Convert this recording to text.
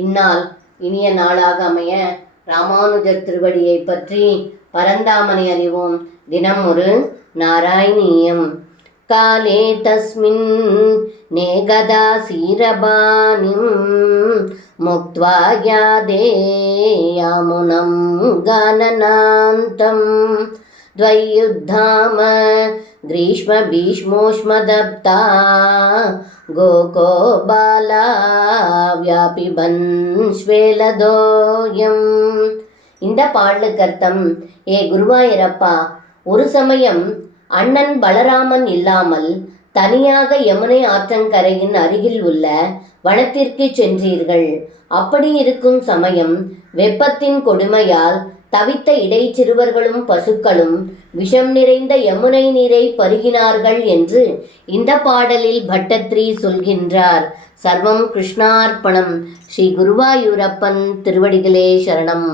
இந்நாள் இனிய நாளாக அமைய ராமானுஜர் திருவடியை பற்றி பரந்தாமனை அறிவோம். தினம் ஒரு நாராயணீயம். காலே தஸ்மின் நேகதா சீரபானிம் முக்த்வா யாதே யாமுனம் கானனாந்தம் द्वयुद्धाम ग्रीष्म भीष्मोष्मदप्ता गोको बाला व्यापिबन् ஸ்வேலதோயம். இந்த பாடலுக்கு அர்த்தம்: ஏ குருவாயூரப்பா, ஒரு சமயம் அண்ணன் பலராமன் இல்லாமல் தனியாக யமுனை ஆற்றங்கரையின் அருகில் உள்ள வனத்திற்கு சென்றீர்கள். அப்படி இருக்கும் சமயம் வெப்பத்தின் கொடுமையால் தவித்த இடைச்சிறுவர்களும் பசுக்களும் விஷம் நிறைந்த யமுனை நீரை பருகினார்கள் என்று இந்த பாடலில் பட்டத்ரி சொல்கின்றார். சர்வம் கிருஷ்ணார்ப்பணம். ஸ்ரீ குருவாயூரப்பன் திருவடிகளே சரணம்.